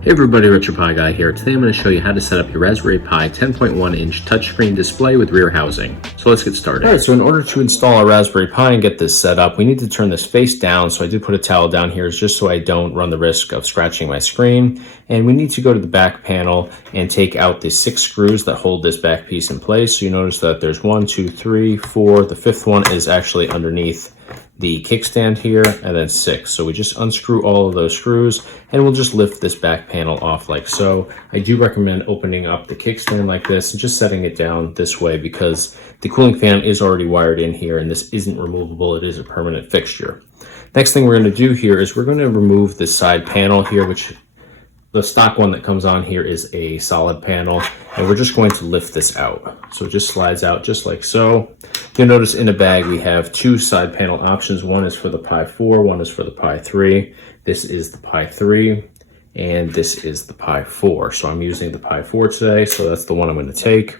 Hey everybody, RetroPie Guy here. Today I'm going to show you how to set up your Raspberry Pi 10.1-inch touchscreen display with rear housing. So let's get started. Alright, so in order to install our Raspberry Pi and get this set up, we need to turn this face down. So I did put a towel down here just so I don't run the risk of scratching my screen. And we need to go to the back panel and take out the 6 screws that hold this back piece in place. So you notice that there's 1, 2, 3, 4. The 5th one is actually underneath the kickstand here, and then 6. So we just unscrew all of those screws and we'll just lift this back panel off like so. I do recommend opening up the kickstand like this and just setting it down this way because the cooling fan is already wired in here and this isn't removable. It is a permanent fixture. Next thing we're going to do here is we're going to remove this side panel here, which the stock one that comes on here is a solid panel, and we're just going to lift this out. So it just slides out just like so. You'll notice in the bag we have 2 side panel options. One is for the Pi 4, one is for the Pi 3. This is the Pi 3, and this is the Pi 4. So I'm using the Pi 4 today, so that's the one I'm going to take.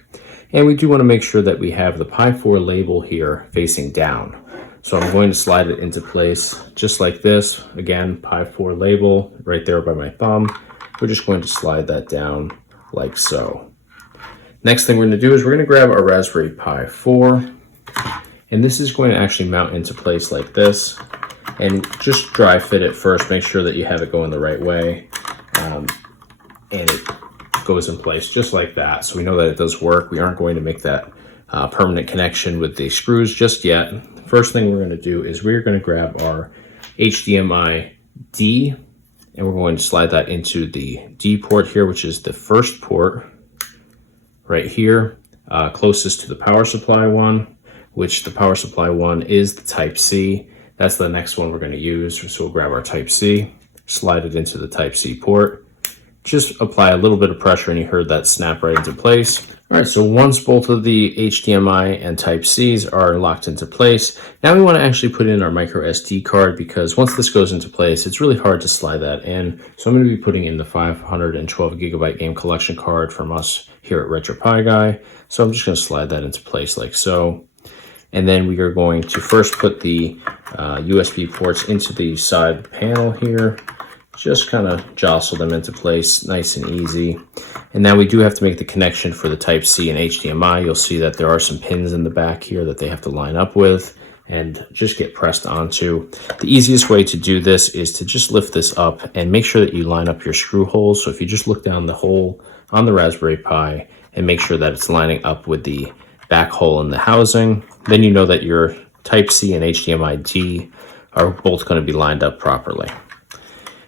And we do want to make sure that we have the Pi 4 label here facing down. So I'm going to slide it into place just like this. Again, Pi 4 label right there by my thumb. We're just going to slide that down like so. Next thing we're going to do is we're going to grab our Raspberry Pi 4, and this is going to actually mount into place like this, and just dry fit it first. Make sure that you have it going the right way, and it goes in place just like that. So we know that it does work. We aren't going to make that permanent connection with the screws just yet. First thing we're going to do is we're going to grab our HDMI D, and we're going to slide that into the D port here, which is the first port right here, closest to the power supply one, which the power supply one is the Type C. That's the next one we're going to use. So we'll grab our Type C, slide it into the Type C port. Just apply a little bit of pressure and you heard that snap right into place. All right, so once both of the HDMI and Type Cs are locked into place, now we want to actually put in our micro SD card, because once this goes into place, it's really hard to slide that in. So I'm going to be putting in the 512 gigabyte game collection card from us here at RetroPie Guy. So I'm just going to slide that into place like so. And then we are going to first put the USB ports into the side panel here. Just kind of jostle them into place nice and easy. And now we do have to make the connection for the Type C and HDMI. You'll see that there are some pins in the back here that they have to line up with and just get pressed onto. The easiest way to do this is to just lift this up and make sure that you line up your screw holes. So if you just look down the hole on the Raspberry Pi and make sure that it's lining up with the back hole in the housing, then you know that your Type C and HDMI D are both going to be lined up properly.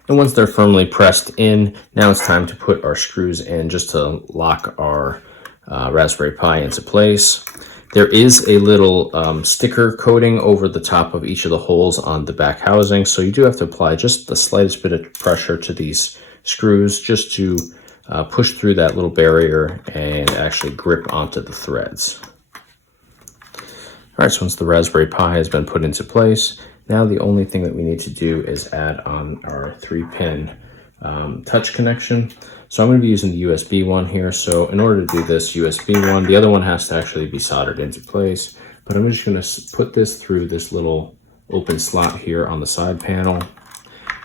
And once they're firmly pressed in, now it's time to put our screws in just to lock our Raspberry Pi into place. There is a little sticker coating over the top of each of the holes on the back housing, so you do have to apply just the slightest bit of pressure to these screws just to push through that little barrier and actually grip onto the threads. All right, so once the Raspberry Pi has been put into place, now the only thing that we need to do is add on our 3-pin touch connection. So I'm going to be using the USB one here. So in order to do this USB one, the other one has to actually be soldered into place. But I'm just going to put this through this little open slot here on the side panel.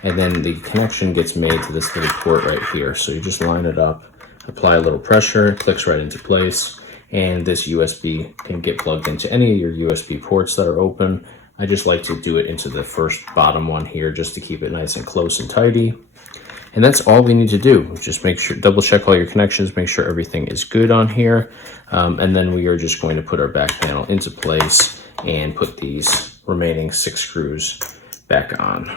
And then the connection gets made to this little port right here. So you just line it up, apply a little pressure, it clicks right into place. And this USB can get plugged into any of your USB ports that are open. I just like to do it into the first bottom one here just to keep it nice and close and tidy. And that's all we need to do. Just make sure, double check all your connections, make sure everything is good on here. And then we are just going to put our back panel into place and put these remaining 6 screws back on.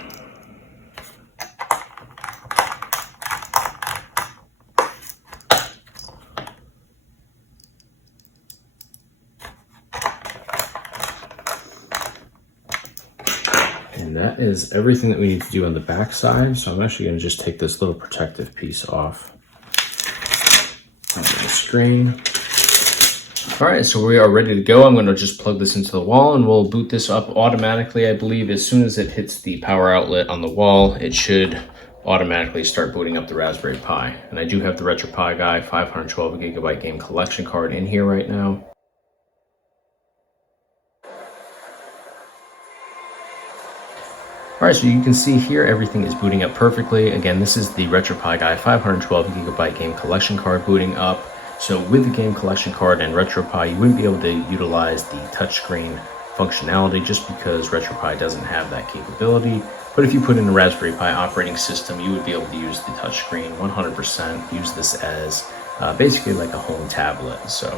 And that is everything that we need to do on the back side. So I'm actually going to just take this little protective piece off onto the screen. All right, so we are ready to go. I'm going to just plug this into the wall and we'll boot this up automatically. I believe as soon as it hits the power outlet on the wall, it should automatically start booting up the Raspberry Pi. And I do have the RetroPie Guy 512 gigabyte game collection card in here right now. All Alright, so you can see here everything is booting up perfectly. Again, this is the RetroPie Guy 512GB game collection card booting up. So with the game collection card and RetroPie, you wouldn't be able to utilize the touchscreen functionality just because RetroPie doesn't have that capability. But if you put in a Raspberry Pi operating system, you would be able to use the touchscreen 100%, use this as basically like a home tablet. So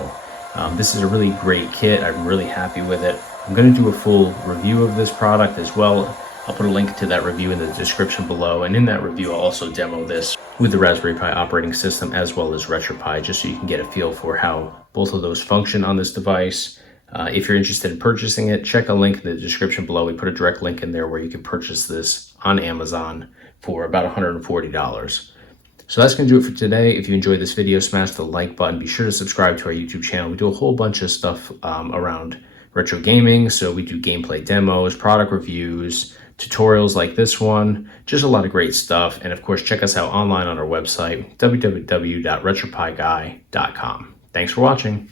this is a really great kit. I'm really happy with it. I'm going to do a full review of this product as well. I'll put a link to that review in the description below, and in that review I'll also demo this with the Raspberry Pi operating system as well as RetroPie, just so you can get a feel for how both of those function on this device. If you're interested in purchasing it, check a link in the description below. We put a direct link in there where you can purchase this on Amazon for about $140. So that's going to do it for today. If you enjoyed this video, smash the like button. Be sure to subscribe to our YouTube channel. We do a whole bunch of stuff around retro gaming. So we do gameplay demos, product reviews, tutorials like this one, just a lot of great stuff. And of course, check us out online on our website, www.retropieguy.com. Thanks for watching.